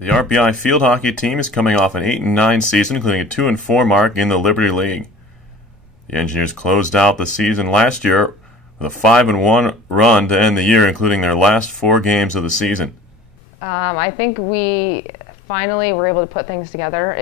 The RPI field hockey team is coming off an 8-9 season, including a 2-4 mark in the Liberty League. The Engineers closed out the season last year with a 5-1 run to end the year, including their last 4 games of the season. I think we finally were able to put things together.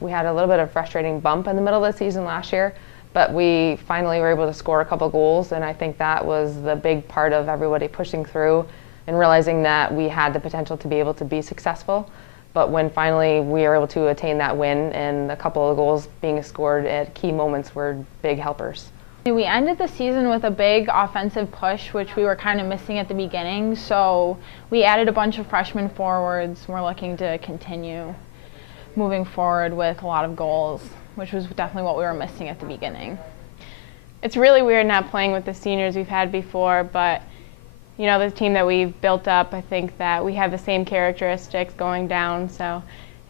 We had a little bit of a frustrating bump in the middle of the season last year, but we finally were able to score a couple goals, and I think that was the big part of everybody pushing through and realizing that we had the potential to be able to be successful. But when finally we were able to attain that win, and a couple of goals being scored at key moments were big helpers. We ended the season with a big offensive push, which we were kind of missing at the beginning, so we added a bunch of freshman forwards. We're looking to continue moving forward with a lot of goals, which was definitely what we were missing at the beginning. It's really weird not playing with the seniors we've had before, but you know, the team that we've built up, I think that we have the same characteristics going down, so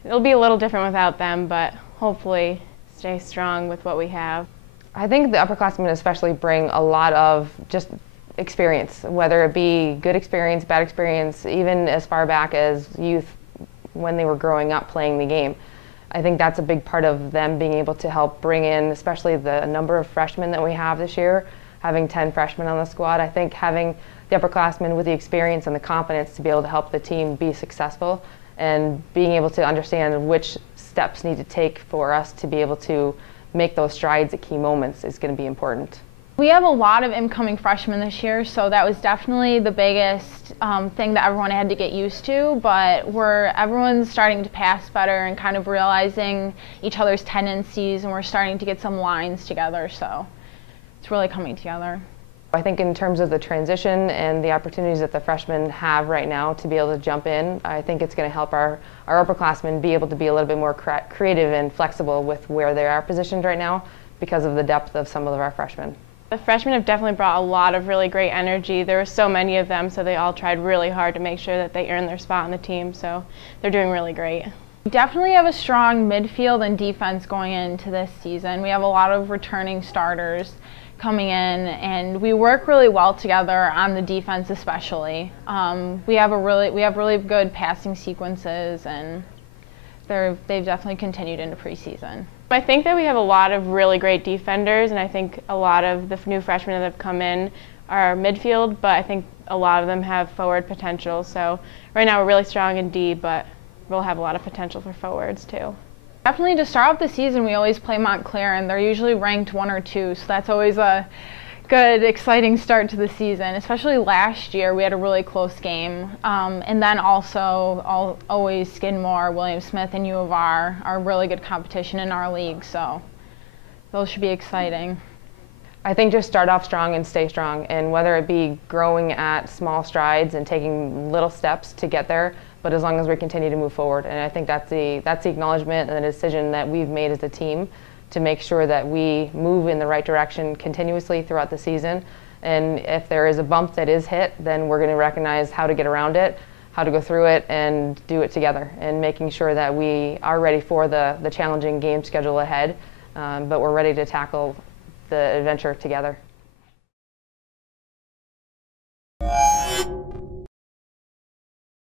it'll be a little different without them, but hopefully stay strong with what we have. I think the upperclassmen especially bring a lot of just experience, whether it be good experience, bad experience, even as far back as youth when they were growing up playing the game. I think that's a big part of them being able to help bring in, especially the number of freshmen that we have this year, having 10 freshmen on the squad. I think having the upperclassmen with the experience and the confidence to be able to help the team be successful and being able to understand which steps need to take for us to be able to make those strides at key moments is going to be important. We have a lot of incoming freshmen this year, so that was definitely the biggest thing that everyone had to get used to, but everyone's starting to pass better and kind of realizing each other's tendencies, and we're starting to get some lines together, so it's really coming together. I think in terms of the transition and the opportunities that the freshmen have right now to be able to jump in, I think it's going to help our upperclassmen be able to be a little bit more creative and flexible with where they are positioned right now because of the depth of some of our freshmen. The freshmen have definitely brought a lot of really great energy. There were so many of them, so they all tried really hard to make sure that they earned their spot on the team, so they're doing really great. We definitely have a strong midfield and defense going into this season. We have a lot of returning starters coming in, and we work really well together on the defense especially. We have really good passing sequences, and they've definitely continued into preseason. I think that we have a lot of really great defenders, and I think a lot of the new freshmen that have come in are midfield, but I think a lot of them have forward potential. So right now we're really strong in D, but we'll have a lot of potential for forwards too. Definitely to start off the season, we always play Montclair, and they're usually ranked 1 or 2, so that's always a good, exciting start to the season. Especially last year, we had a really close game. And then also, always Skidmore, William Smith, and U of R are really good competition in our league, so those should be exciting. I think just start off strong and stay strong, and whether it be growing at small strides and taking little steps to get there, but as long as we continue to move forward. And I think that's the acknowledgement and the decision that we've made as a team to make sure that we move in the right direction continuously throughout the season. And if there is a bump that is hit, then we're going to recognize how to get around it, how to go through it, and do it together, and making sure that we are ready for the challenging game schedule ahead, but we're ready to tackle the adventure together.